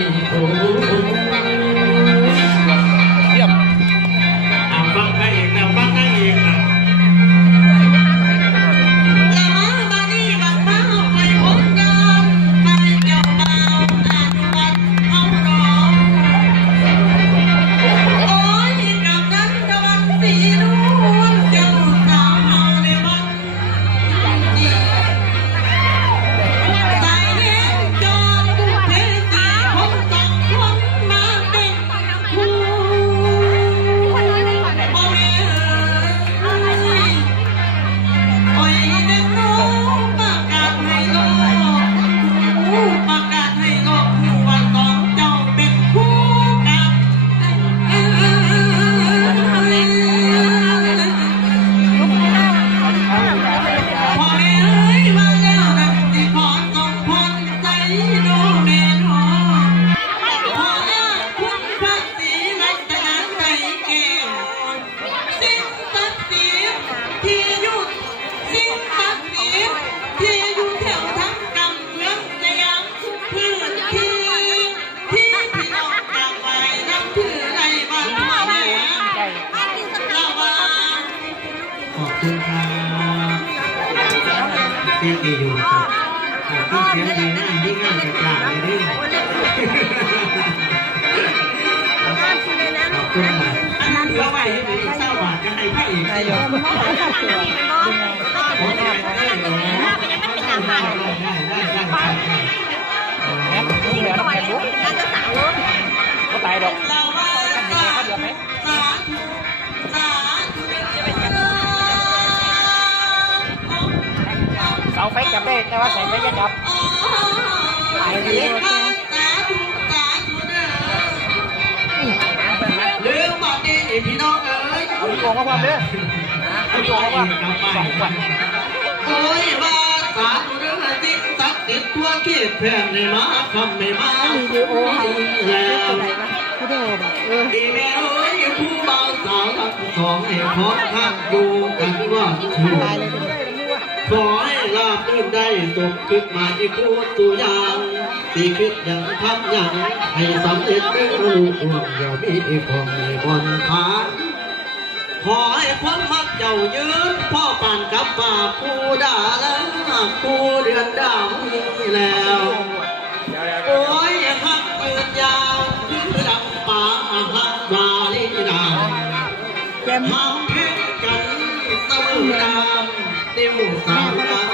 เยี่ยมฟังพระเอกนะฟังนางเอกนะที่ดีอยู่ครับที่เสียงดีนะที่งานกระจ่างเลยดิขอบคุณมากอันนั้นเดี๋ยวไปเศร้าบาทก็ให้พระเอกได้ได้ก็ตายดอกเสาไฟจับได้แต่ว่าใส่ไฟจะจับลืมบอกดีพี่น้องเอ้ยเอาตัวมาความเด้อเอาตัวมาความ2 วันโอ้ยบ้าสาธุเรื่องจริงสักติดตัวเกียดแผ่นในมาคำไม่มาแล้วดีแม่เอ้ยผู้บ่าวสาวทั้งสองให้พร้อมทักอยู่กันว่าชื่อขอให้ลาบลื่นได้สมคิดมาอีกคู่ตัวอย่างที่คิดอย่างทำอย่างให้สำเร็จเรื่องรู้ห่วงอย่ามีอีกของในบนขาขอให้ความมักเจ้ายืนพ่อป่านกับป่าผู้ด่าแล้วผู้เดือนดาวนี้แล้วโอ้ยหักยืนยาวคือดำป่าหักวาลีดาวเมาเพ่งกันเสมอดามติ้วสาวดาว